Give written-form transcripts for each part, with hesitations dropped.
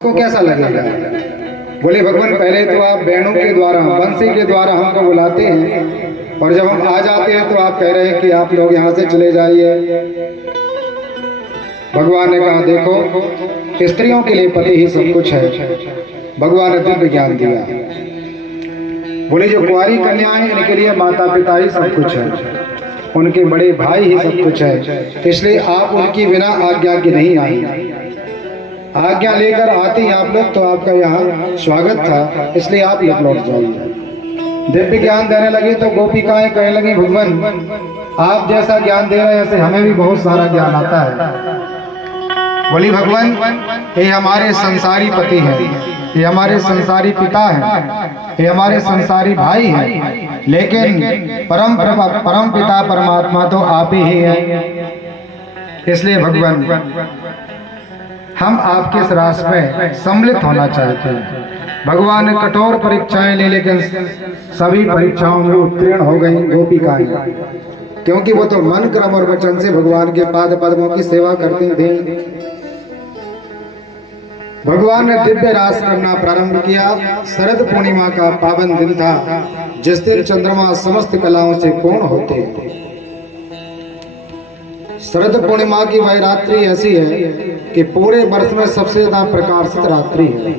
को कैसा लगेगा? बोले भगवान पहले तो आप बैंडों के द्वारा बंसी के द्वारा हमको बुलाते हैं और जब हम आ जाते हैं तो आप कह रहे हैं कि आप लोग यहाँ से चले जाइए। भगवान ने कहा देखो स्त्रियों के लिए पति ही सब कुछ है। भगवान ने दिव्य ज्ञान दिया। बोले जो कुंवारी कन्याएं इनके लिए माता पिता ही सब कुछ है, उनके बड़े भाई ही सब कुछ है, इसलिए आप उनकी बिना आज्ञा के नहीं आई। आज्ञा लेकर आते ही आप लोग तो आपका यहाँ स्वागत था, इसलिए आप लोग लौट जाइए। दिव्य ज्ञान देने लगे तो गोपिकाएं कहने लगी भगवान आप जैसा ज्ञान दे रहे हैं ऐसे हमें भी बहुत सारा ज्ञान आता है। बोली भगवान ये हमारे संसारी पति है, ये हमारे संसारी पिता है, ये हमारे संसारी भाई है, लेकिन परम पिता परमात्मा तो आप ही है। इसलिए भगवान हम आपके इस रास्ते में सम्मिलित होना चाहते हैं। भगवान ने कठोर परीक्षाएं ली लेकिन सभी परीक्षाओं में उत्तीर्ण हो गई गोपिकाएं, क्योंकि वो तो मन क्रम और वचन से भगवान के पाद पद्मों की सेवा करते थे। भगवान ने दिव्य रास करना प्रारंभ किया। शरद पूर्णिमा का पावन दिन था, जिस दिन चंद्रमा समस्त कलाओं से पूर्ण होते हैं। शरद पूर्णिमा की वह रात्रि ऐसी है कि पूरे वर्ष में सबसे ज्यादा प्रकाशित रात्रि है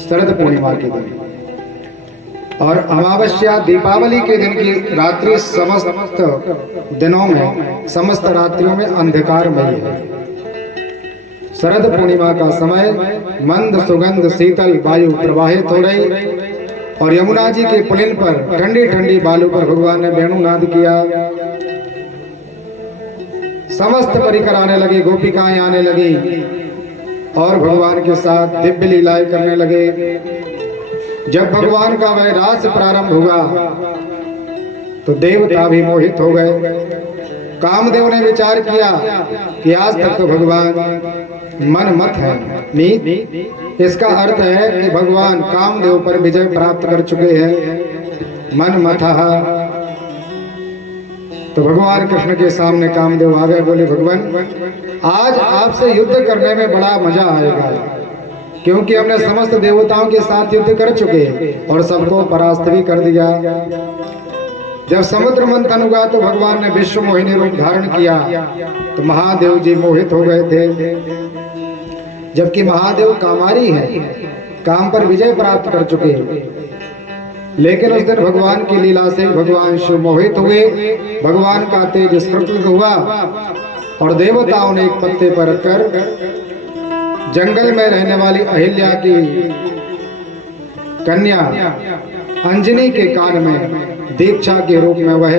शरद पूर्णिमा के दिन। और अमावस्या दीपावली के दिन की रात्रि समस्त दिनों में समस्त रात्रियों में अंधकारमयी है। शरद पूर्णिमा का समय मंद सुगंध शीतल वायु प्रवाहित हो रही और यमुना जी के पुलिन पर ठंडी ठंडी बालू पर भगवान ने वेणुनाद किया। समस्त परिकर आने लगे, गोपिकाएं आने लगी और भगवान के साथ दिव्य लीलाएं करने लगे। जब भगवान का वह रास प्रारंभ हुआ तो देवता भी मोहित हो गए। कामदेव ने विचार किया कि आज तक तो भगवान मन मत है नीत, इसका अर्थ है कि भगवान कामदेव पर विजय प्राप्त कर चुके हैं। मन मथा तो भगवान कृष्ण के सामने कामदेव आ गए। बोले भगवान आज आपसे युद्ध करने में बड़ा मजा आएगा, क्योंकि हमने समस्त देवताओं के साथ युद्ध कर चुके और सबको परास्त भी कर दिया। जब समुद्र मंथन हुआ तो भगवान ने विश्व मोहिनी रूप धारण किया तो महादेव जी मोहित हो गए थे, जबकि महादेव कामारी है, काम पर विजय प्राप्त कर चुके हैं। लेकिन उस दिन भगवान की लीला से भगवान शिव मोहित हुए। भगवान का तेज स्फुरित हुआ और देवताओं ने एक पत्ते पर रखकर जंगल में रहने वाली अहिल्या की कन्या अंजनी के कान में दीक्षा के रूप में वह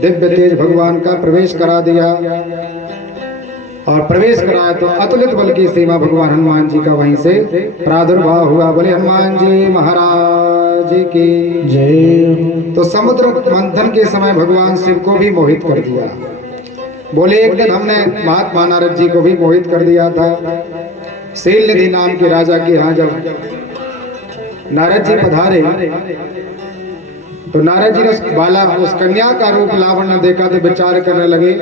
दिव्य तेज भगवान का प्रवेश करा दिया। और प्रवेश कराया तो अतुलित बल की सीमा भगवान हनुमान जी का वहीं से प्रादुर्भाव हुआ। बोले हनुमान जी महाराज की जय। तो समुद्र मंथन के समय भगवान शिव को भी मोहित कर दिया। बोले एक दिन हमने महात्मा नारद जी को भी मोहित कर दिया था। शैलनिधि नाम के राजा के यहाँ जब नारद जी पधारे तो नारद जी ने उस कन्या का रूप लावण्य देखा तो विचार करने लगे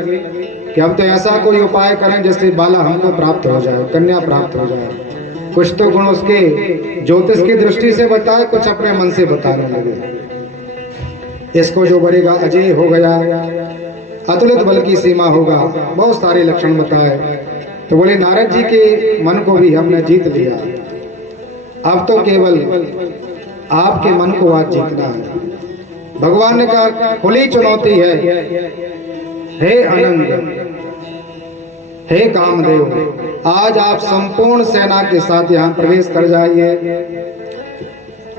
कि अब तो ऐसा कोई उपाय करें जिससे बाला हमको प्राप्त हो जाए, कन्या प्राप्त हो जाए। कुछ तो गुण उसके ज्योतिष की दृष्टि से बताए, कुछ अपने मन से बताने लगे। इसको जो बढ़ेगा अजय हो गया, अतुलित बल की सीमा होगा, बहुत सारे लक्षण बताए। तो बोले नारद जी के मन को भी हमने जीत लिया, अब तो केवल आपके मन को आज जीतना है। भगवान ने कहा खुली चुनौती है, हे अनंत, हे कामदेव, आज आप संपूर्ण सेना के साथ यहाँ प्रवेश कर जाइए,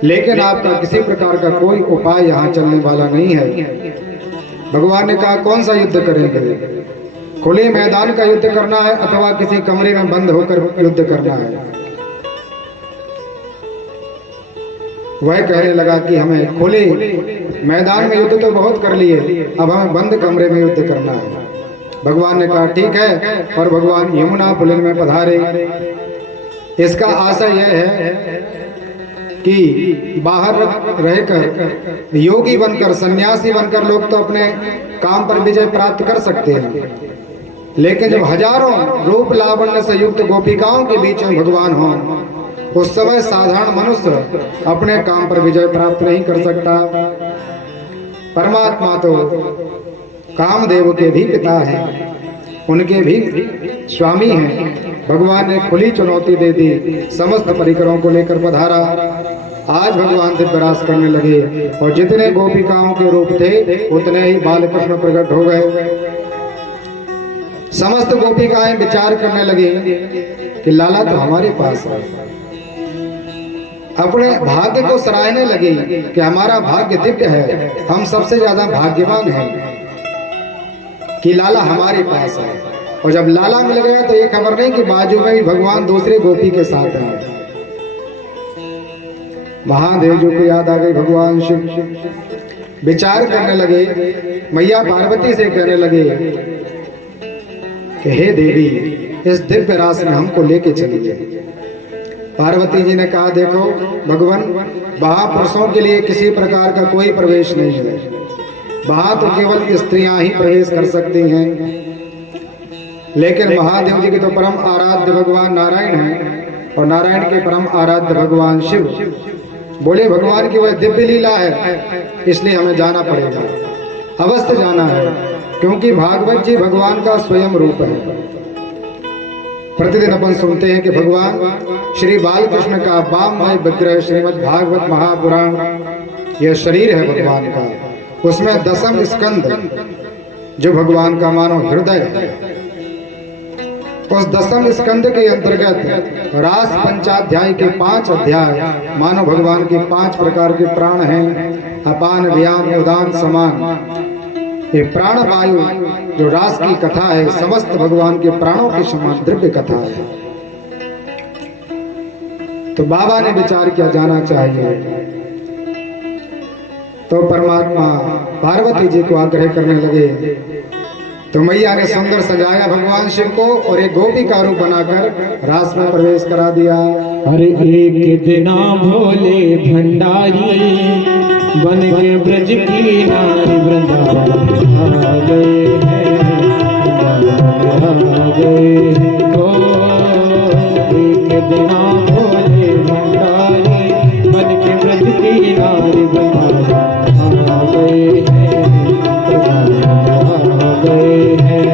लेकिन आपका किसी प्रकार का कोई उपाय यहाँ चलने वाला नहीं है। भगवान ने कहा कौन सा युद्ध करेंगे, खुले मैदान का युद्ध करना है अथवा किसी कमरे में बंद होकर युद्ध करना है। वह कहने लगा कि हमें खुले मैदान में युद्ध तो बहुत कर लिए, अब हमें बंद कमरे में युद्ध करना है। भगवान ने कहा ठीक है, और भगवान यमुना पुलिन में पधारे। इसका आशय यह है कि बाहर रहकर योगी बनकर सन्यासी बनकर लोग तो अपने काम पर विजय प्राप्त कर सकते हैं, लेकिन जब हजारों रूप लावण्य से युक्त गोपिकाओं के बीच में भगवान हो उस समय साधारण मनुष्य अपने काम पर विजय प्राप्त नहीं कर सकता। परमात्मा तो कामदेव के भी पिता हैं, उनके भी स्वामी हैं। भगवान ने खुली चुनौती दे दी, समस्त परिकरों को लेकर पधारा। आज भगवान दिव्य रास करने लगे और जितने गोपिकाओं के रूप थे उतने ही बालकृष्ण प्रकट हो गए। समस्त गोपिकाएं विचार करने लगी कि लाला तो हमारे पास है। अपने भाग्य को सराहने लगी कि हमारा भाग्य दिव्य है, हम सबसे ज्यादा भाग्यवान हैं कि लाला हमारे पास है। और जब लाला मिल गया तो ये खबर नहीं कि बाजू में ही भगवान दूसरे गोपी के साथ हैं। महादेव जी को याद आ गई, भगवान शिव विचार करने लगे। मैया पार्वती से कहने लगे कि हे देवी, इस दिव्य रास में हमको लेके चलिए। पार्वती जी ने कहा, देखो भगवान, महापुरुषों के लिए किसी प्रकार का कोई प्रवेश नहीं है, वहां तो केवल स्त्रियां ही प्रवेश कर सकती हैं। लेकिन महादेव जी के तो परम आराध्य भगवान नारायण हैं और नारायण के परम आराध्य भगवान शिव। बोले भगवान की वह दिव्य लीला है, इसलिए हमें जाना पड़ेगा, अवश्य जाना है, क्योंकि भागवत जी भगवान का स्वयं रूप है। प्रतिदिन अपन सुनते हैं कि भगवान श्री बालकृष्ण का वाममय विग्रह श्रीमद् भागवत महापुराण यह शरीर है भगवान का, उसमें दसम स्कंद जो भगवान का मानो हृदय है। उस दसम स्कंद के अंतर्गत रास पंचाध्याय के 5 अध्याय मानो भगवान के 5 प्रकार के प्राण हैं, अपान व्यान उदान समान। ये प्राण वायु जो रास की कथा है, समस्त भगवान के प्राणों की समान दिव्य कथा है। तो बाबा ने विचार किया जाना चाहिए, तो परमात्मा पार्वती जी को आग्रह करने लगे। तो मैया ने सुंदर सजाया भगवान शिव को और एक गोपी का रूप बनाकर रास में प्रवेश करा दिया। हर एक दिना भोले भंडारी बन के ब्रज की नारी वृंदावन आ गए हैं, आ गए हैं। एक दिना भोले भंडारी बन के ब्रज की नारी वृंदावन आ गए हैं, आ गए हैं।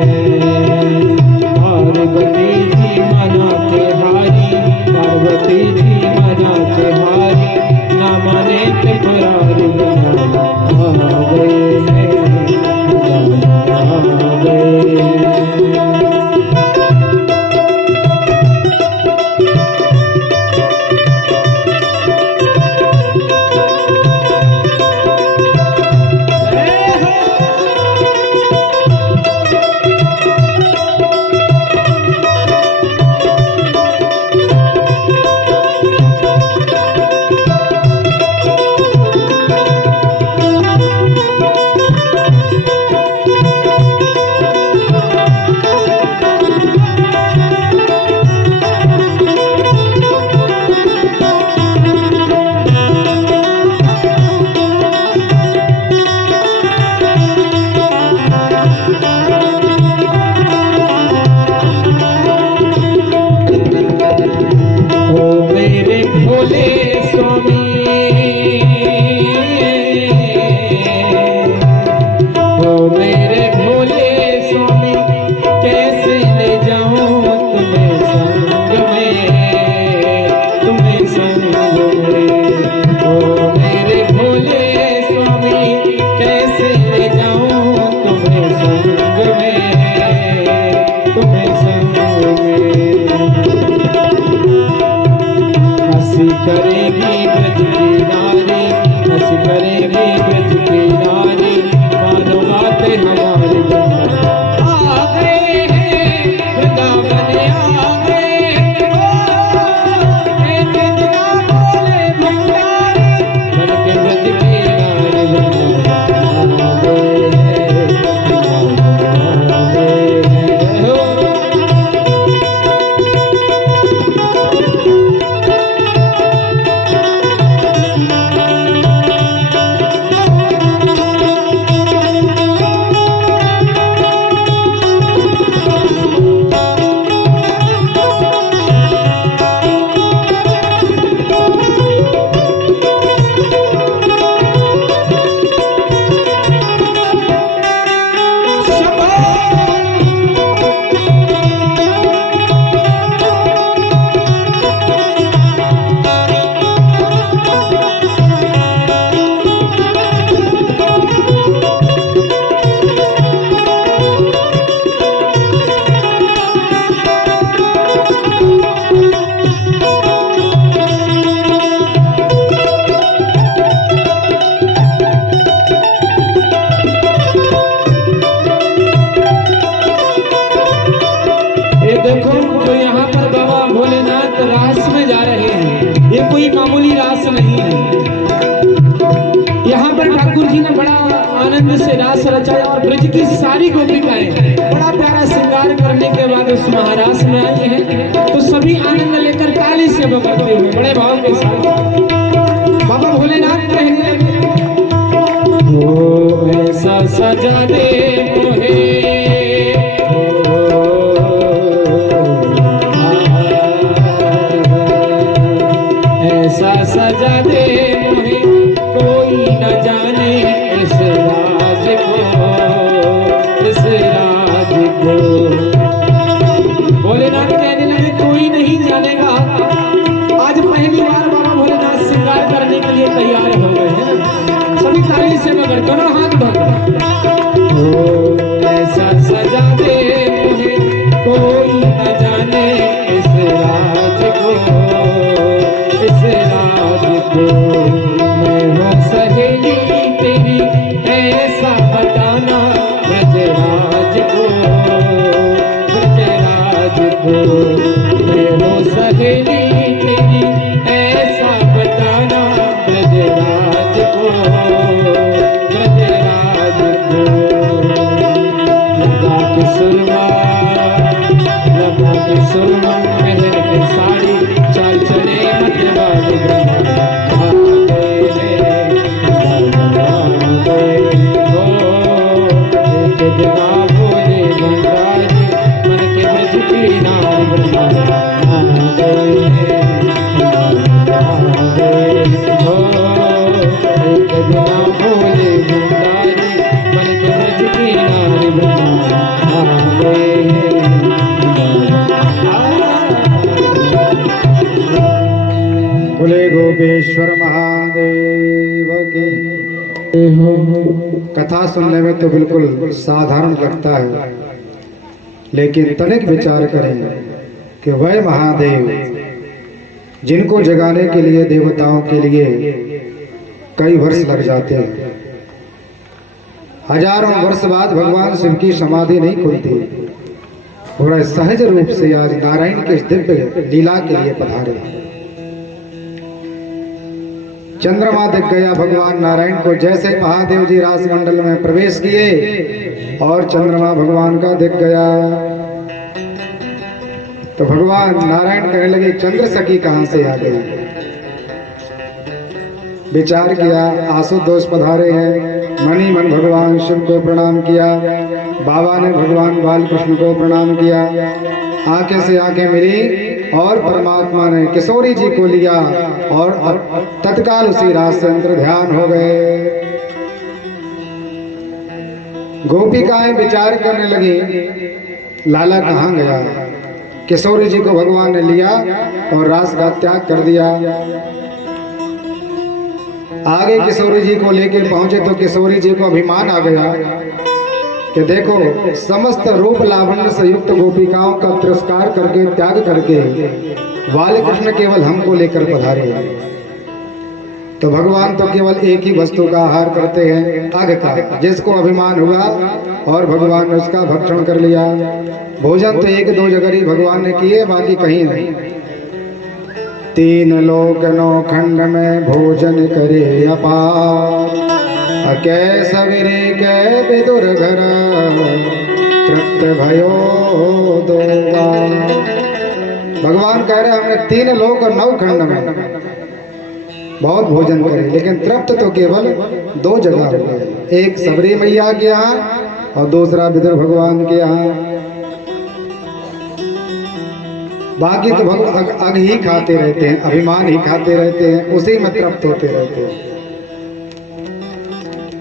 पार्वती जी मना के हारी, पार्वती जी मना के हारी, ना माने त्रिपुरारी आ गए हैं, आ गए हैं। रास नहीं है। यहाँ पर ठाकुर जी ने बड़ा आनंद से रास रचाया और ब्रज की सारी गोपिकाएं बड़ा प्यारा श्रृंगार करने के बाद उस महारास में आई हैं, तो सभी आनंद लेकर ताली से बजाते हुए बड़े भाव के साथ बाबा भोलेनाथ कहने लगे, ओ ऐसा सजा दे मोहे, ऐसा सजा दे मोहे, कोई न जाने इस राज को, इस राज को। भोलेनाथ कहने लगे कोई नहीं जानेगा। आज पहली बार बाबा भोलेनाथ श्रृंगार करने के लिए तैयार हो गए हैं। सभी ताली से मगर दोनों हाथ बढ़, ऐसा सजा दे मुझे, कोई न जाने इस राज को, इस राज को। मैं हूँ सहेली तेरी, ऐसा बताना ब्रजराज को, ब्रजराज को। मैं हूँ सहेली तेरी, ऐसा बताना ब्रजराज को, ब्रजराज को। लगा के सुरमा, लगा के सुरमा, पहन के साड़ी, चाल चले मतवाली ब्रह्मा। बिना भोले भंडारी, मन के ब्रज की नारी ब्रह्मा हो। एक बिना भोले भंडारी, मन के ब्रज की नारी ब्रह्मा। बोले गोपेश्वर महादेव की। कथा सुनने में तो बिल्कुल साधारण लगता है, लेकिन तनिक विचार करें कि वह महादेव जिनको जगाने के लिए देवताओं के लिए कई वर्ष लग जाते हैं, हजारों वर्ष बाद भगवान शिव की समाधि नहीं खुलती, बड़ा सहज रूप से आज नारायण के दिव्य लीला के लिए पधारे। चंद्रमा दिख गया भगवान नारायण को, जैसे महादेव जी रास मंडल में प्रवेश किए और चंद्रमा भगवान का दिख गया, तो भगवान नारायण कहने लगे चंद्र सखी कहां से आ गई। विचार किया, आशुतोष पधारे हैं, मनी मन भगवान शिव को प्रणाम किया, बाबा ने भगवान बालकृष्ण को प्रणाम किया, आंखें से आंखें मिली और परमात्मा ने किशोरी जी को लिया और तत्काल उसी रात से अंतर ध्यान हो गए। गोपिकाएं विचार करने लगी लाला कहां गया। किशोरी जी को भगवान ने लिया और रास का त्याग कर दिया। आगे किशोरी जी को लेकर पहुंचे तो किशोरी जी को अभिमान आ गया कि देखो समस्त रूप लावण्य से युक्त गोपिकाओं का तिरस्कार करके त्याग करके बालकृष्ण केवल हमको लेकर पधारे। तो भगवान तो केवल एक ही वस्तु का आहार करते हैं, अघ का, जिसको अभिमान हुआ और भगवान ने उसका भक्षण कर लिया। भोजन तो एक दो जगह ही भगवान ने किए, बाकी कहीं नहीं। तीन लोक नौ खंड में भोजन करे अपार, कै सवेरे कै विदुर घर, तृप्त भयो दो बार। भगवान कह रहे हमने तीन लोक और 9 खंड में बहुत भोजन करे, लेकिन तृप्त तो केवल 2 जगह हो गए, एक सबरी मैया के यहाँ और दूसरा विदुर भगवान के यहाँ। बाकी तो अग ही खाते रहते हैं, अभिमान ही खाते रहते हैं, उसी में तृप्त होते रहते हैं।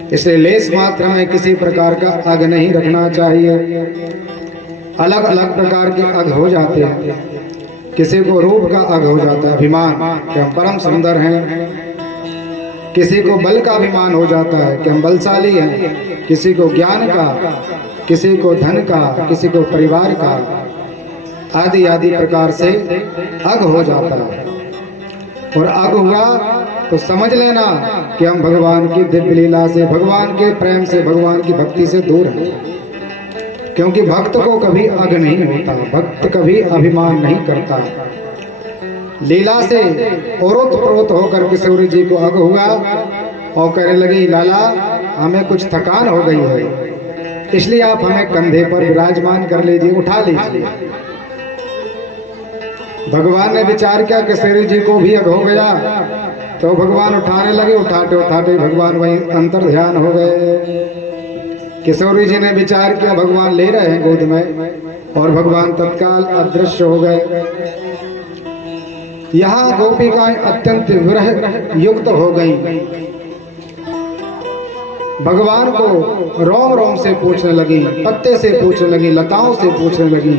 इसलिए लेस मात्र में किसी प्रकार का अग नहीं रखना चाहिए। अलग अलग प्रकार के अग हो जाते हैं। किसी को रूप का अग हो जाता है, अभिमान कि हम परम सुंदर हैं। किसी को बल का अभिमान हो जाता है कि हम बलशाली हैं। किसी को ज्ञान का, किसी को धन का, किसी को परिवार का, आदि आदि प्रकार से अग हो जाता है। और अग हुआ तो समझ लेना कि हम भगवान की दिव्य लीला से, भगवान के प्रेम से, भगवान की भक्ति से दूर हैं। क्योंकि भक्त को कभी अग नहीं होता, भक्त कभी अभिमान नहीं करता। लीला से ओरोत प्रोत होकर किशोरी जी को अग हुआ और कहने लगी, लाला हमें कुछ थकान हो गई है, इसलिए आप हमें कंधे पर विराजमान कर लीजिए, उठा लीजिए। भगवान ने विचार किया किशोरी जी को भी अग हो गया, तो भगवान उठाने लगे। उठाते उठाते भगवान वहीं अंतर ध्यान हो गए। किशोरी जी ने विचार किया भगवान ले रहे हैं गोद में, और भगवान तत्काल अदृश्य हो गए। यहाँ गोपिकाएं अत्यंत विरह युक्त हो गई। भगवान को रोम रोम से पूछने लगी, पत्ते से पूछने लगी, लताओं से पूछने लगी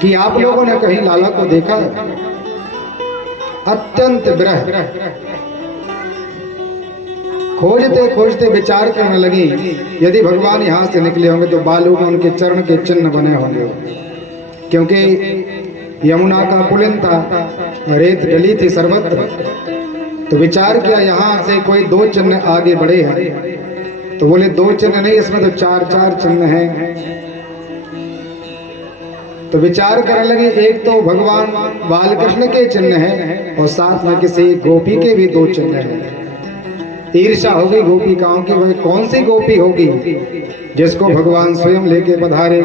कि आप लोगों ने कहीं लाला को देखा? अत्यंत विरह, खोजते खोजते विचार करने लगी, यदि भगवान यहाँ से निकले होंगे तो बालू में उनके चरण के चिन्ह बने होंगे, क्योंकि यमुना का पुलिन था, रेत डली थी सर्वत्र। तो विचार किया यहाँ से कोई 2 चिन्ह आगे बढ़े हैं, तो बोले 2 चिन्ह नहीं, इसमें तो 4 चिन्ह हैं। तो विचार करने लगी, एक तो भगवान बालकृष्ण के चिन्ह हैं और साथ में किसी गोपी के भी 2 चिन्ह हैं। ईर्ष्या होगी गोपिकाओं की, वह कौन सी गोपी होगी जिसको भगवान स्वयं लेके पधारे।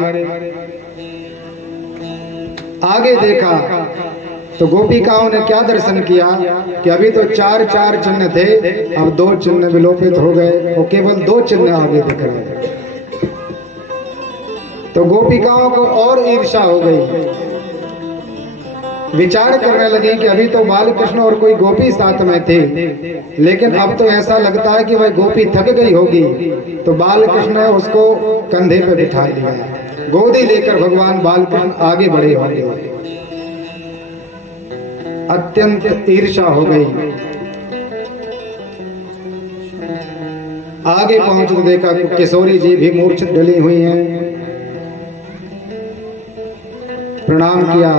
आगे देखा तो गोपिकाओं ने क्या दर्शन किया कि अभी तो 4 चिन्ह थे, अब 2 चिन्ह विलोपित हो गए और केवल 2 चिन्ह आगे दिख रहे। तो गोपिकाओं को और ईर्ष्या हो गई। विचार करने लगी कि अभी तो बालकृष्ण और कोई गोपी साथ में थे, लेकिन अब तो ऐसा लगता है कि वह गोपी थक गई होगी, तो बालकृष्ण ने उसको कंधे पर बिठा लिया। गोदी लेकर भगवान बालकृष्ण आगे बढ़े होंगे। अत्यंत ईर्ष्या हो गई। आगे पहुंच तो देखा किशोरी जी भी मूर्छित डली हुई हैं। प्रणाम किया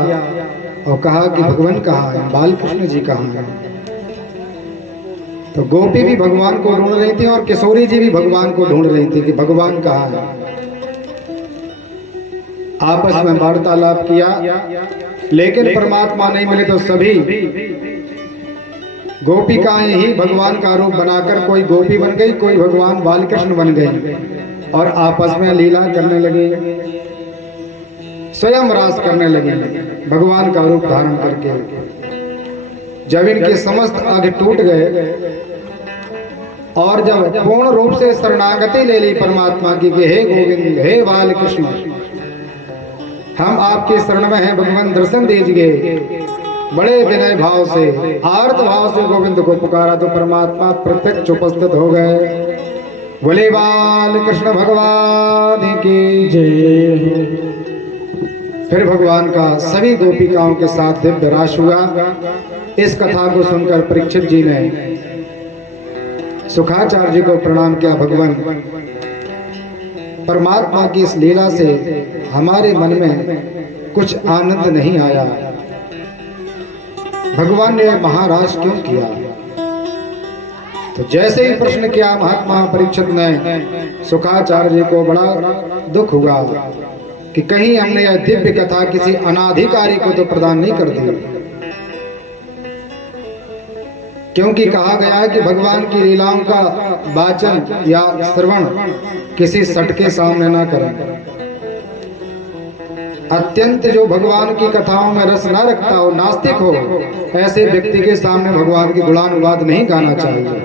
और कहा कि भगवान कहाँ है, बालकृष्ण जी कहाँ हैं? तो गोपी भी भगवान को ढूंढ रही थी और किशोरी जी भी भगवान को ढूंढ रही थी कि भगवान कहाँ है। आपस में वार्तालाप किया, लेकिन परमात्मा नहीं मिले तो सभी गोपिकाएं ही भगवान का रूप बनाकर कोई गोपी बन गई, कोई भगवान बालकृष्ण बन गई और आपस में लीला करने लगी, स्वयं रास करने लगी भगवान का रूप धारण करके। जब इनके समस्त अंग टूट गए और जब पूर्ण रूप से शरणागति ले ली परमात्मा की कि हे गोविंद, हे बालकृष्ण, हम आपके शरण में हैं, भगवान दर्शन दीजिए। बड़े विनय भाव से, आर्त भाव से गोविंद को पुकारा तो परमात्मा प्रत्यक्ष उपस्थित हो गए। बोले बालकृष्ण भगवान की जय। फिर भगवान का सभी गोपिकाओं के साथ दिव्य रास हुआ। इस कथा को सुनकर परीक्षित जी ने सुखाचार्य जी को प्रणाम किया। भगवान, परमात्मा की इस लीला से हमारे मन में कुछ आनंद नहीं आया, भगवान ने महाराज क्यों किया? तो जैसे ही प्रश्न किया महात्मा परीक्षित ने, सुखाचार्य जी को बड़ा दुख हुआ कि कहीं हमने यह दिव्य कथा किसी अनाधिकारी को तो प्रदान नहीं कर दी, क्योंकि कहा गया है कि भगवान की लीलाओं का वाचन या श्रवण किसी सट के सामने ना करें। अत्यंत जो भगवान की कथाओं में रस न रखता हो, नास्तिक हो, ऐसे व्यक्ति के सामने भगवान की गुणानुवाद नहीं गाना चाहिए।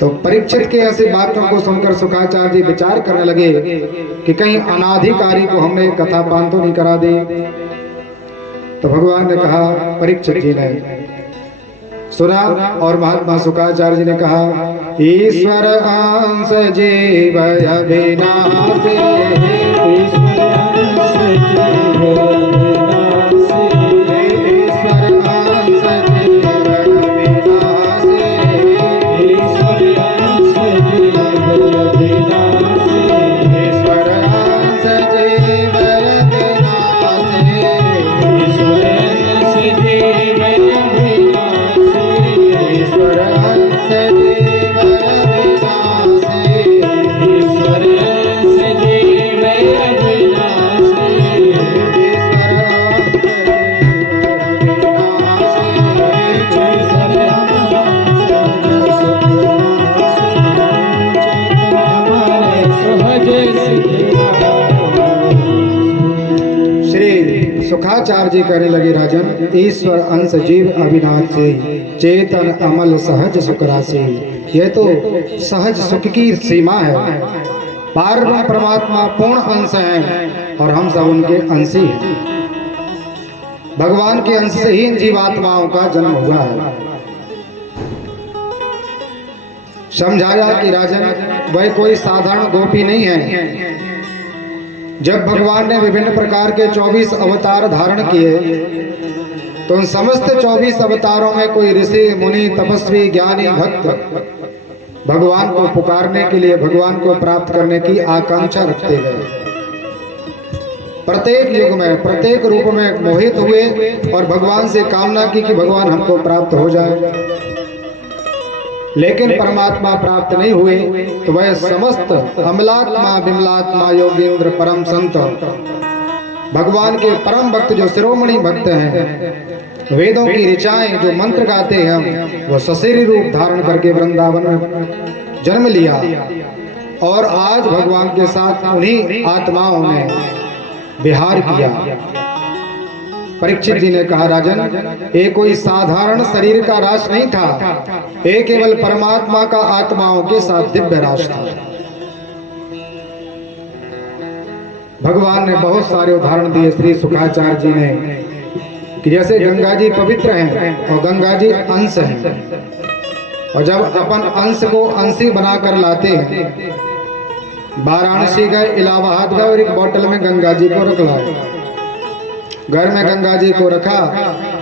तो परीक्षित के ऐसे बातों को सुनकर सुखाचार्य जी विचार करने लगे कि कहीं अनाधिकारी को हमने कथा पान तो नहीं करा दी। तो भगवान ने कहा, परीक्षित जी ने सुना और महात्मा सुखाचार्य जी ने कहा, ईश्वर अंश जीव अविनाशी, ईश्वर अंश जीव अविनाशी, ईश्वर अंश जीव अविनाशी, ईश्वर अंश जीव अविनाशी, ईश्वर अंश जीव अविनाशी, ईश्वर अंश जीव अविनाशी, ईश्वर अंश जीव अविनाशी, ईश्वर अंश जीव अविनाशी, सुखाचार्य जी कहने लगे, राजन, ईश्वर अंश जीव अविनाशी, चेतन अमल सहज सुख राशि। यह तो सहज सुख की सीमा है। पारब्रह्म परमात्मा पूर्ण अंश हैं और हम सब उनके अंशी हैं। भगवान के अंश से ही इन जीवात्माओं का जन्म हुआ है। समझाया कि राजन, वह कोई साधारण गोपी नहीं है। जब भगवान ने विभिन्न प्रकार के 24 अवतार धारण किए तो उन समस्त 24 अवतारों में कोई ऋषि, मुनि, तपस्वी, ज्ञानी, भक्त भगवान को पुकारने के लिए, भगवान को प्राप्त करने की आकांक्षा रखते गए। प्रत्येक युग में, प्रत्येक रूप में मोहित हुए और भगवान से कामना की कि भगवान हमको प्राप्त हो जाए। लेकिन परमात्मा प्राप्त नहीं हुए तो वह समस्त अमलात्मा, विमलात्मा, योगेंद्र, परम संत, भगवान के परम भक्त जो शिरोमणि भक्त हैं, वेदों की ऋचाएं जो मंत्र गाते हैं हम, वो सशरीर रूप धारण करके वृंदावन में जन्म लिया और आज भगवान के साथ उन्हीं आत्माओं ने विहार किया। परीक्षित जी ने कहा, राजन, ये कोई साधारण शरीर का रास नहीं था, ये केवल परमात्मा का आत्माओं के साथ दिव्य रास था। भगवान ने बहुत सारे उदाहरण दिए श्री सुखाचार्य जी ने कि जैसे गंगा जी पवित्र हैं और गंगा जी अंश हैं, और जब अपन अंश को अंशी बनाकर लाते हैं, वाराणसी गए, इलाहाबाद गए और एक बोतल में गंगा जी को रख लाए। घर में गंगा जी को रखा,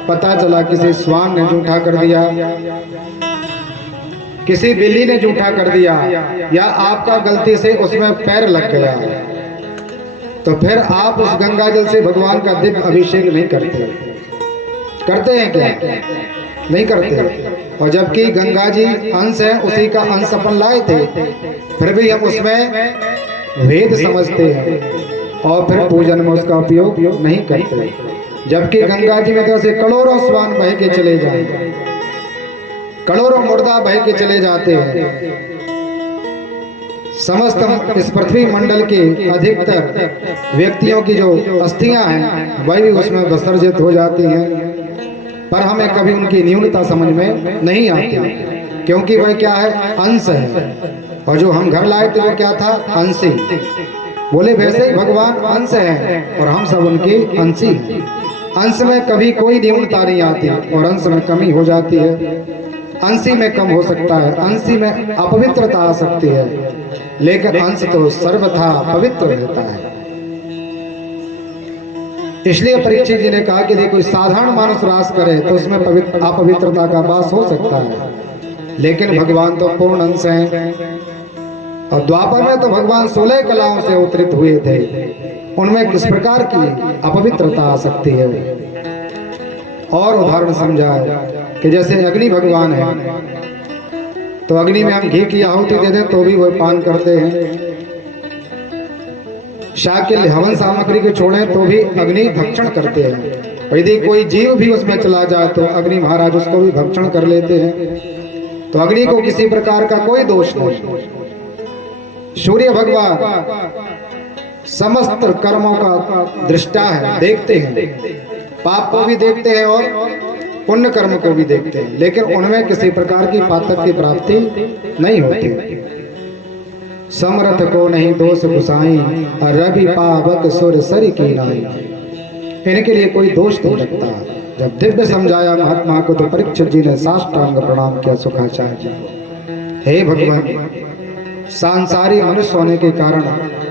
पता चला किसी स्वान ने जूठा कर दिया, किसी बिल्ली ने जूठा कर दिया, या आपका गलती से उसमें पैर लग गया, तो फिर आप उस गंगा जल से भगवान का दिव्य अभिषेक नहीं करते। करते हैं क्या? नहीं करते। और जबकि गंगा जी अंश है, उसी का अंश अपन लाए थे, फिर भी हम उसमें भेद समझते हैं और फिर पूजन में उसका उपयोग नहीं करते। जबकि गंगा जी में जैसे करोड़ों स्वान बह के चले जाए, करोड़ों मुर्दा बह के चले जाते हैं, समस्त इस पृथ्वी मंडल के अधिकतर व्यक्तियों की जो अस्थियां हैं वही उसमें विसर्जित हो जाती हैं, पर हमें कभी उनकी न्यूनता समझ में नहीं आती, क्योंकि वह क्या है? अंश है। और जो हम घर लाए थे वो क्या था? अंशी। बोले वैसे ही भगवान अंश है और हम सब उनके अंशी हैं। अंश में कभी कोई न्यूनता नहीं आती और अंश में कमी हो जाती है। अंशी में कम हो सकता है, अंशी में अपवित्रता आ सकती है, लेकिन अंश तो सर्वथा पवित्र रहता है। इसलिए परीक्षित जी ने कहा कि देखो, साधारण मानस रास करे तो उसमें अपवित्रता का वास हो सकता है, लेकिन भगवान तो पूर्ण अंश हैं। और द्वापर में तो भगवान 16 कलाओं से अवतरित हुए थे, उनमें किस प्रकार की अपवित्रता आ सकती है। और उदाहरण समझाए कि जैसे अग्नि भगवान है, तो अग्नि में हम घी की आहुति दे दें तो भी वह पान करते हैं। शाकिल हवन सामग्री को छोड़ें तो भी अग्नि भक्षण करते हैं। यदि कोई जीव भी उसमें चला जाए तो अग्नि महाराज उसको भी भक्षण कर लेते हैं। तो अग्नि को किसी प्रकार का कोई दोष नहीं। सूर्य भगवान समस्त कर्मों का दृष्टा है, देखते हैं, पाप को भी देखते हैं और पुण्य कर्म को भी देखते हैं, लेकिन उनमें किसी प्रकार की पातक की प्राप्ति नहीं होती। समरथ को नहीं दोष गुसाई, और रवि पावक सुर सर की नाई। इनके लिए कोई दोष नहीं लगता। जब दिव्य समझाया महात्मा को तो परीक्षित जी ने साष्टांग प्रणाम किया सुखाचार्य जी को। हे भगवान, सांसारिक मनुष्य होने के कारण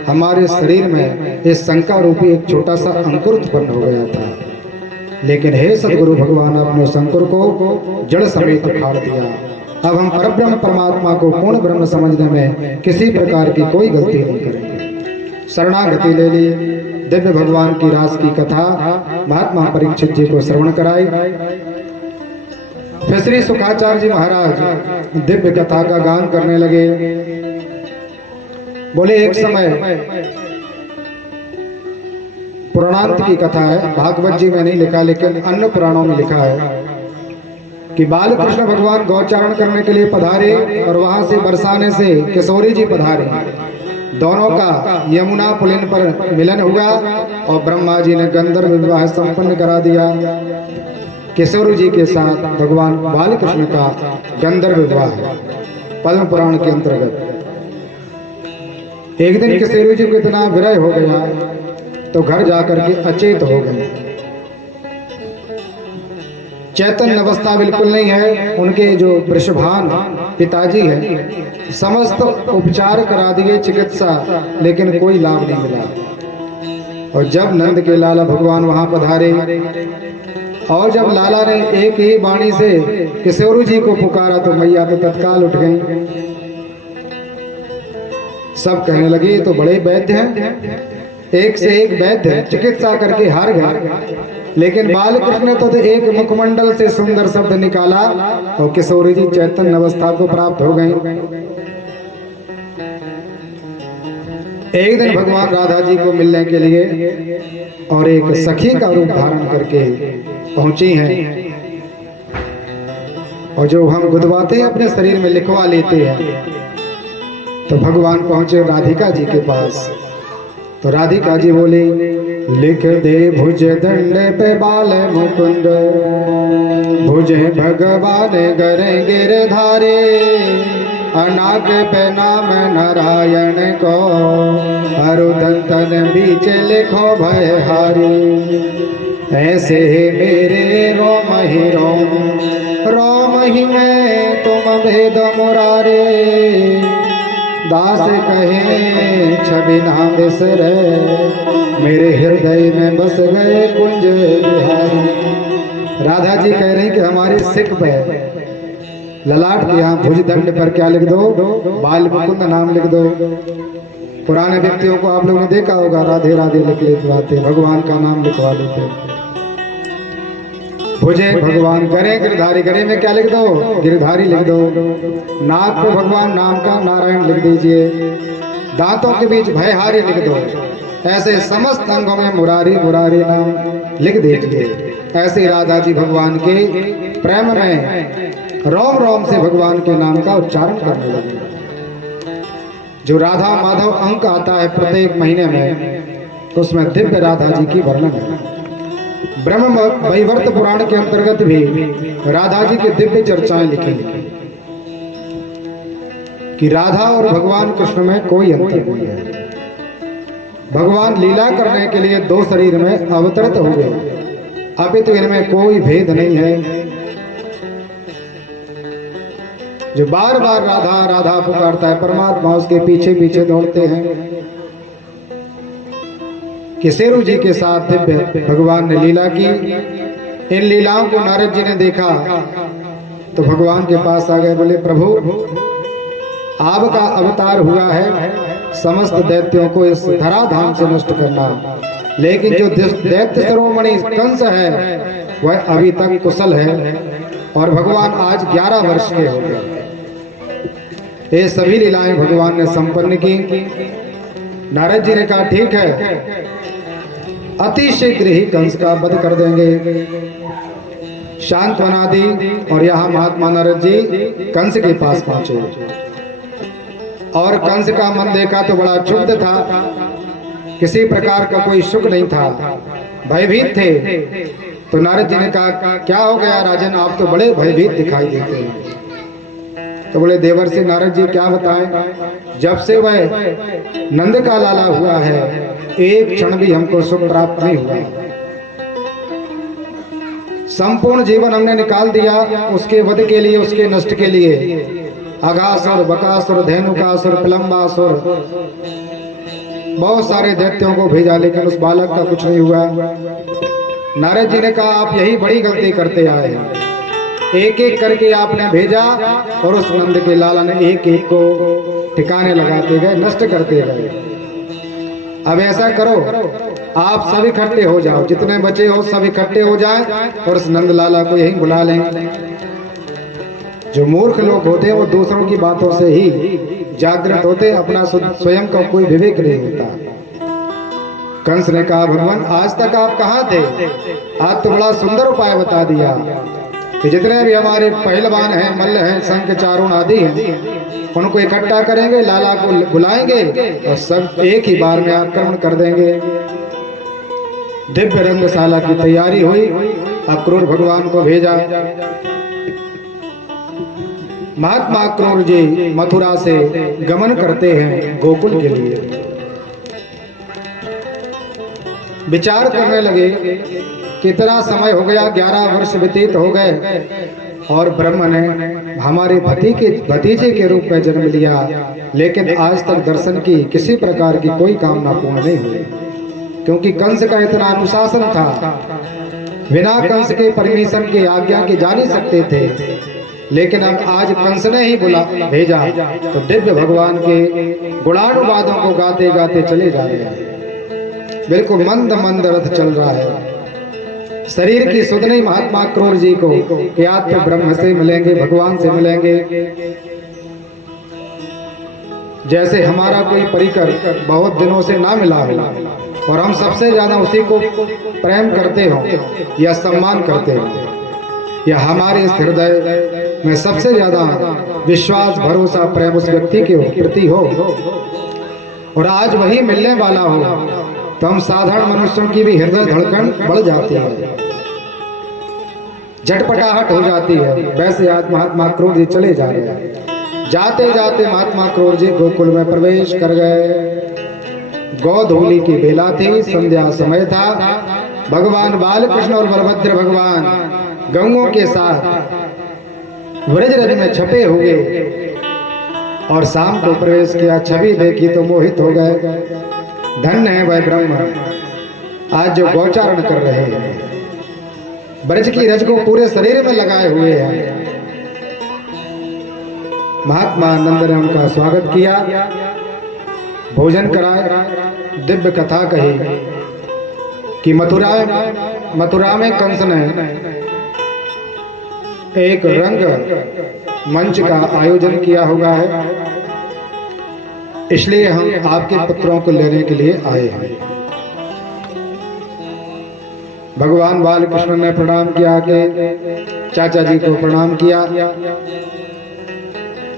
हमारे शरीर में इस शंका रूपी एक छोटा सा अंकुर उत्पन्न हो गया था, लेकिन हे सदगुरु भगवान, आपने उस अंकुर को जड़ समेत उखाड़ दिया। अब हम परब्रह्म परमात्मा को पूर्ण ब्रह्म समझने में किसी प्रकार की कोई गलती नहीं करेंगे। शरणागति ले ली। दिव्य भगवान की रास की कथा महात्मा परीक्षित जी को श्रवण कराई। फिर श्री सुखाचार्य जी महाराज दिव्य कथा का गान करने लगे। बोले एक समय, पुराणांत की कथा है, भागवत जी में नहीं लिखा लेकिन अन्य पुराणों में लिखा है कि बालकृष्ण भगवान गौचारण करने के लिए पधारे और वहां से बरसाने से किशोरी जी पधारे। दोनों का यमुना पुलिन पर मिलन हुआ और ब्रह्मा जी ने गंधर्व विवाह संपन्न करा दिया। किशोर जी के साथ भगवान बालकृष्ण का गंधर्व विवाह पद्म पुराण के अंतर्गत। एक दिन किशोर जी को इतना विरह हो गया तो घर जाकर के अचेत हो गए। चैतन्य अवस्था बिल्कुल नहीं है। उनके जो वृषभान पिताजी हैं समस्त उपचार करा दिए, चिकित्सा, लेकिन कोई लाभ नहीं मिला। और जब नंद के लाला भगवान वहां पधारे और जब लाला ने एक ही वाणी से किशोर जी को पुकारा तो मैया तो तत्काल उठ गई। सब कहने लगे तो बड़े वैद्य हैं, एक से एक वैद्य चिकित्सा करके हार गए। लेकिन बालकृष्ण ने तो एक मुखमंडल से सुंदर शब्द निकाला और किशोर जी चैतन्य अवस्था को प्राप्त हो गए। एक दिन भगवान राधा जी को मिलने के लिए और एक सखी का रूप धारण करके पहुंची हैं। और जो हम गुदवाते हैं अपने शरीर में लिखवा लेते हैं, तो भगवान पहुंचे राधिका जी के पास। तो राधिका जी बोली, लिख दे भुज दंड पे बाल मुकुंद, भुजे भगवान गरे गिरधारे, अनाग पे नाम नारायण को, अरुदंतन बीच लिखो भय हारी। ऐसे मेरे रोम ही रोम, रोम ही मैं तुम भेद मुरारे, दास कहे छवि ना बिसरे, मेरे हृदय में बस गए कुंज बिहारी। राधा जी कह रही कि हमारे सिख पे ललाट के यहाँ भुज दंड पर क्या लिख दो, बाल मुकुंद नाम लिख दो। पुराने व्यक्तियों को आप लोगों ने देखा होगा, राधे राधे लिखवाते, भगवान का नाम लिखवा लेते। भुजे भगवान करे गिरधारी, गरे में क्या लिख दो, गिरधारी लिख दो। नाक पे भगवान नाम का नारायण लिख दीजिए, दांतों के बीच भयहारी लिख दो। ऐसे समस्त अंगों में मुरारी मुरारी नाम लिख दीजिए। ऐसे राधा जी भगवान के प्रेम में रोम रोम से भगवान के नाम का उच्चारण करने लगे। जो राधा माधव अंक आता है प्रत्येक महीने में, उसमें दिव्य राधा जी की वर्णन है। ब्रह्म वैवर्त पुराण के अंतर्गत भी राधा जी की दिव्य चर्चाएं लिखी कि राधा और भगवान कृष्ण में कोई अंतर नहीं है। भगवान लीला करने के लिए दो शरीर में अवतरित हो गए, अपितु इनमें कोई भेद नहीं है। जो बार बार राधा राधा पुकारता है, परमात्मा उसके पीछे पीछे दौड़ते हैं। किशोर जी के साथ दिव्य भगवान ने लीला की। इन लीलाओं को नारद जी ने देखा तो भगवान के पास आ गए, बोले प्रभु आपका अवतार हुआ है समस्त दैत्यों को इस धराधाम से नष्ट करना, लेकिन जो दैत्य शिरोमणि कंस है वह अभी तक कुशल है और भगवान आज 11 वर्ष के हो गए। ये सभी लीलाएं भगवान ने संपन्न की। नारद जी ने कहा ठीक है, अति शीघ्र ही कंस का वध कर देंगे। सांत्वना दी और यहाँ महात्मा नारद जी कंस के पास पहुंचे और कंस का मन देखा तो बड़ा क्षुब्ध था, किसी प्रकार का कोई सुख नहीं था, भयभीत थे। तो नारद जी ने कहा क्या हो गया राजन, आप तो बड़े भयभीत दिखाई देते हैं। तो बोले देवर से नारद जी क्या बताएं, जब से वह नंद का लाला हुआ है एक क्षण भी हमको सुख प्राप्त नहीं हुआ। संपूर्ण जीवन हमने निकाल दिया उसके वध के लिए, उसके नष्ट के लिए। अघासुर, बकासुर, धेनुकासुर, पिलंबासुर, बहुत सारे दैत्यों को भेजा, लेकिन उस बालक का कुछ नहीं हुआ। नारद जी ने कहा आप यही बड़ी गलती करते आए हैं, एक एक करके आपने भेजा और उस नंद के लाला ने एक एक को ठिकाने लगाते गए, नष्ट करते गए। अब ऐसा करो आप सब इकट्ठे हो जाओ, जितने बचे हो सब इकट्ठे हो जाएं और उस नंद लाला को यहीं बुला लें। जो मूर्ख लोग होते हैं वो दूसरों की बातों से ही जागृत होते, अपना स्वयं का कोई विवेक नहीं होता। कंस ने कहा भगवान आज तक आप कहाँ थे, आज तो बड़ा सुंदर उपाय बता दिया, कि जितने भी हमारे पहलवान हैं, मल्ल हैं, शंख चारुण आदि हैं, उनको इकट्ठा करेंगे, लाला को बुलाएंगे और सब एक ही बार में आक्रमण कर देंगे। दिव्य रंगशाला की तैयारी हुई, अक्रूर भगवान को भेजा। महात्मा अक्रूर जी मथुरा से गमन करते हैं गोकुल के लिए। विचार करने लगे, कितना समय हो गया, 11 वर्ष व्यतीत हो गए और ब्रह्म ने हमारे भतीजे के रूप में जन्म लिया, लेकिन आज तक दर्शन की किसी प्रकार की कोई कामना पूर्ण नहीं हुई, क्योंकि कंस का इतना अनुशासन था, बिना कंस के परमिशन के आज्ञा के जा नहीं सकते थे। लेकिन अब आज कंस ने ही भेजा तो दिव्य भगवान के गुणानुवादों को गाते गाते चले जा रहे हैं। बिल्कुल मंद मंद रथ चल रहा है। शरीर की सुध नहीं महात्मा अक्रूर जी को कि आज तो ब्रह्म से मिलेंगे, भगवान से मिलेंगे। जैसे हमारा कोई परिकर बहुत दिनों से ना मिला हो और हम सबसे ज्यादा उसी को प्रेम करते हो या सम्मान करते हो, या हमारे इस हृदय में सबसे ज्यादा विश्वास, भरोसा, प्रेम उस व्यक्ति के प्रति हो और आज वही मिलने वाला हो, तो हम साधारण मनुष्यों की भी हृदय धड़कन बढ़ जाती है, झटपटाहट हो जाती है। वैसे आज महात्मा अक्रूर जी चले जा रहे हैं। जाते जाते महात्मा अक्रूर जी गोकुल में प्रवेश कर गए। गोधूली की बेला थी, संध्या समय था। भगवान बालकृष्ण और बलभद्र भगवान गौओं के साथ व्रजरज में छपे हुए और शाम को प्रवेश किया। छवि देखी तो मोहित हो गए। धन्य है वह ब्रह्म आज जो गौचारण कर रहे हैं, ब्रज की रज को पूरे शरीर में लगाए हुए हैं। महात्मा आनंद ने उनका स्वागत किया, भोजन कराया, दिव्य कथा कही कि मथुरा में कंस ने एक रंग मंच का आयोजन किया हुआ है, इसलिए हम आपके पुत्रों को लेने के लिए आए हैं। भगवान बालकृष्ण ने प्रणाम किया कि चाचा जी को प्रणाम किया।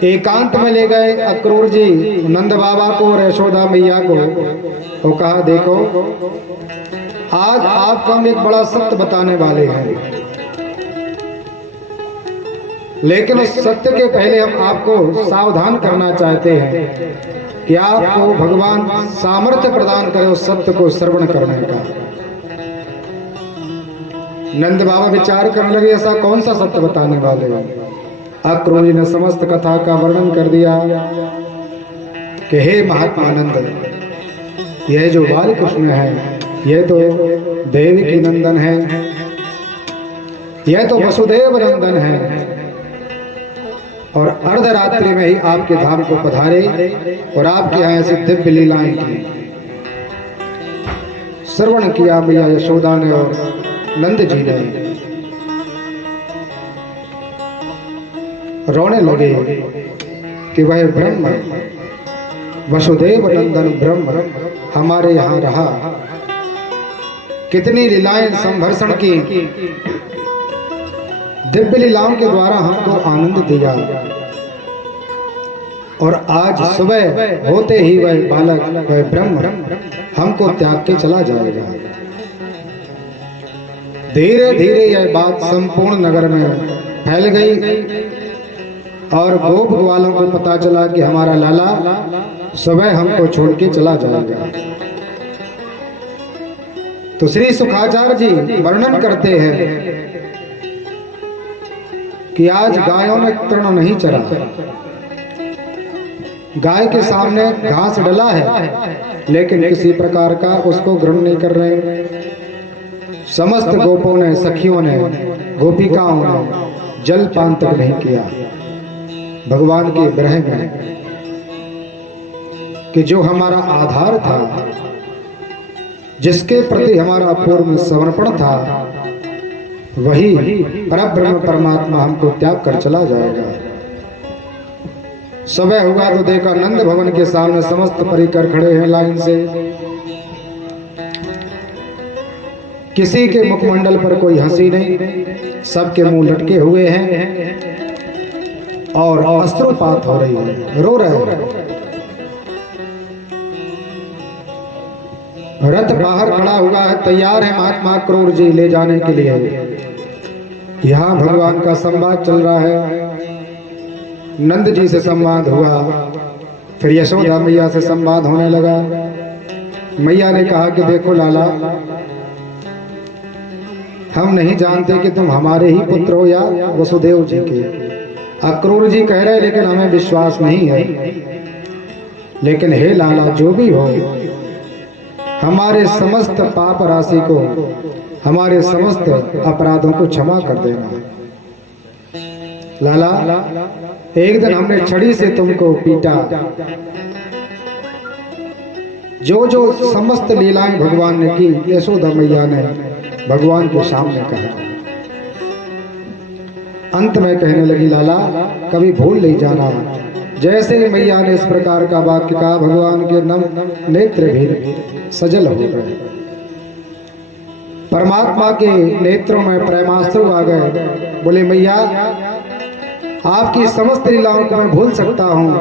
एकांत में ले गए अक्रूर जी नंद बाबा को और यशोदा मैया को, तो कहा देखो आज आपको हम एक बड़ा सत्य बताने वाले हैं, लेकिन उस सत्य के पहले हम आपको सावधान करना चाहते हैं कि आपको भगवान सामर्थ्य प्रदान करे उस सत्य को श्रवण करने का। नंद बाबा विचार करने लगे, ऐसा कौन सा सत्य बताने वाले हैं। अक्रूर जी ने समस्त कथा का वर्णन कर दिया कि हे महात्मा आनंद, यह जो बालकृष्ण है यह तो देवकी नंदन है, यह तो वसुदेव नंदन है, और अर्धरात्रि में ही आपके धाम को पधारे और आपके यहाँ ऐसी दिव्य लीलाएं की। श्रवण किया मैया यशोदा ने और नंद जी ने, रोने लगे कि वह ब्रह्म वसुदेव नंदन ब्रह्म हमारे यहाँ रहा, कितनी लीलाएं संभर्षण की, दिव्य लीलाओं के द्वारा हमको आनंद दिया, और आज सुबह होते ही वह बालक, वह ब्रह्म हमको त्याग के चला जाएगा। धीरे धीरे यह बात संपूर्ण नगर में फैल गई और गोप ग्वालों को पता चला कि हमारा लाला सुबह हमको छोड़ के चला जाएगा। तो श्री सुखाचार्य जी वर्णन करते हैं कि आज गायों ने तृण नहीं चरा, गाय के सामने घास डला है लेकिन किसी प्रकार का उसको ग्रहण नहीं कर रहे। समस्त गोपों ने, सखियों ने, गोपिकाओं ने जल पान तक नहीं किया भगवान के विरह में, कि जो हमारा आधार था, जिसके प्रति हमारा पूर्ण समर्पण था, वही परब्रह्म परमात्मा हमको त्याग कर चला जाएगा। सुबह हुआ तो देखा नंद भवन के सामने समस्त परिकर खड़े हैं लाइन से। किसी के मुखमंडल पर कोई हंसी नहीं, सबके मुंह लटके हुए हैं और अश्रुपात हो रही है, रो रहे हैं। रथ बाहर खड़ा हुआ है, तैयार है महात्मा क्रूर जी ले जाने के लिए। यहाँ भगवान का संवाद चल रहा है। नंद जी से संवाद हुआ, फिर यशोदा मैया से संवाद होने लगा। मैया ने कहा कि देखो लाला, हम नहीं जानते कि तुम हमारे ही पुत्र हो या वसुदेव जी के। अक्रूर जी कह रहे लेकिन हमें विश्वास नहीं है। लेकिन हे लाला, जो भी हो, हमारे समस्त पाप राशि को, हमारे समस्त अपराधों को क्षमा कर देना। लाला, एक दिन हमने छड़ी से तुमको पीटा। जो जो समस्त लीलाएं भगवान ने की, यशोदा मैया ने भगवान के सामने कहा। अंत में कहने लगी, लाला कभी भूल नहीं जाना। जैसे ही मैया ने इस प्रकार का वाक्य कहा, भगवान के नम नेत्र भी सजल हो गए। परमात्मा के नेत्रों में प्रेमाश्रु आ गए। बोले, मैया आपकी समस्त लीलाओं को मैं भूल सकता हूं,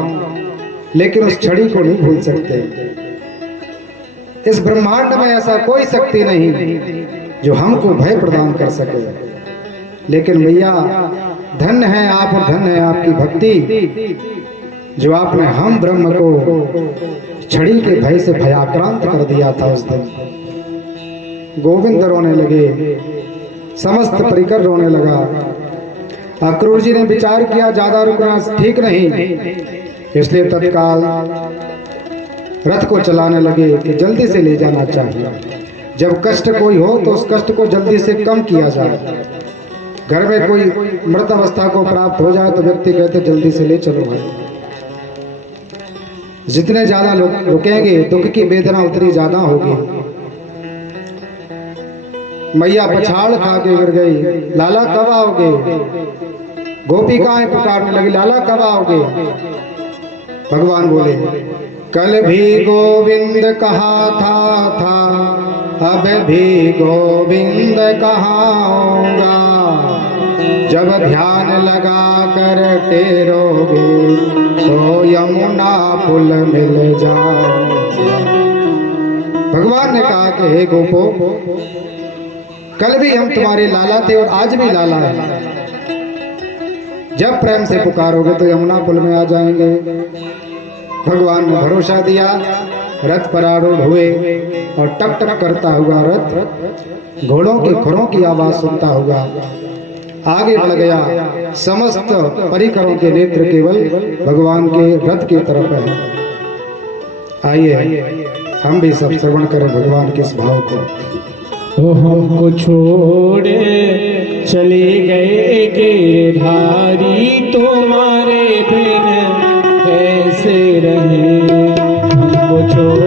लेकिन उस छड़ी को नहीं भूल सकते। इस ब्रह्मांड में ऐसा कोई शक्ति नहीं जो हमको भय प्रदान कर सके। लेकिन मैया, धन्य है आप और धन्य है आपकी भक्ति, जो आपने हम ब्रह्म को छड़ी के भय से भयाक्रांत कर दिया था। उस दिन गोविंद रोने लगे, समस्त परिकर रोने लगा। अक्रूर जी ने विचार किया ज्यादा रुकना ठीक नहीं, इसलिए तत्काल रथ को चलाने लगे कि जल्दी से ले जाना चाहिए। जब कष्ट कोई हो तो उस कष्ट को जल्दी से कम किया जाए। घर में कोई मृत अवस्था को प्राप्त हो जाए तो व्यक्ति कहते जल्दी से ले चलो भाई। जितने ज्यादा लोग रुकेंगे, दुख की वेदना उतनी ज्यादा होगी। मैया पछाड़ खा के गिर गई। लाला कब आओगे? गोपिकाएं पुकारने लगी, लाला कब आओगे? भगवान बोले, कल भी गोविंद कहा था, अब भी गोविंद कहाऊंगा। जब ध्यान लगा कर टेरोगे तो यमुना पुल मिल जाऊंगा। भगवान ने कहा कि हे गोपो, कल भी हम तुम्हारे लाला थे और आज भी लाला है। जब प्रेम से पुकारोगे तो यमुना पुल में आ जाएंगे। भगवान ने भरोसा दिया, रथ पर आरूढ़ हुए और टक टक करता हुआ रथ घोड़ों के खुरों की आवाज सुनता हुआ आगे बढ़ गया। समस्त परिकरों के नेत्र केवल भगवान के रथ की तरफ है। आइए हम भी सब श्रवण करें भगवान के इस भाव को। वो हमको छोड़े चले गए गिरधारी, तुम्हारे बिन कैसे रहे। हमको छोड़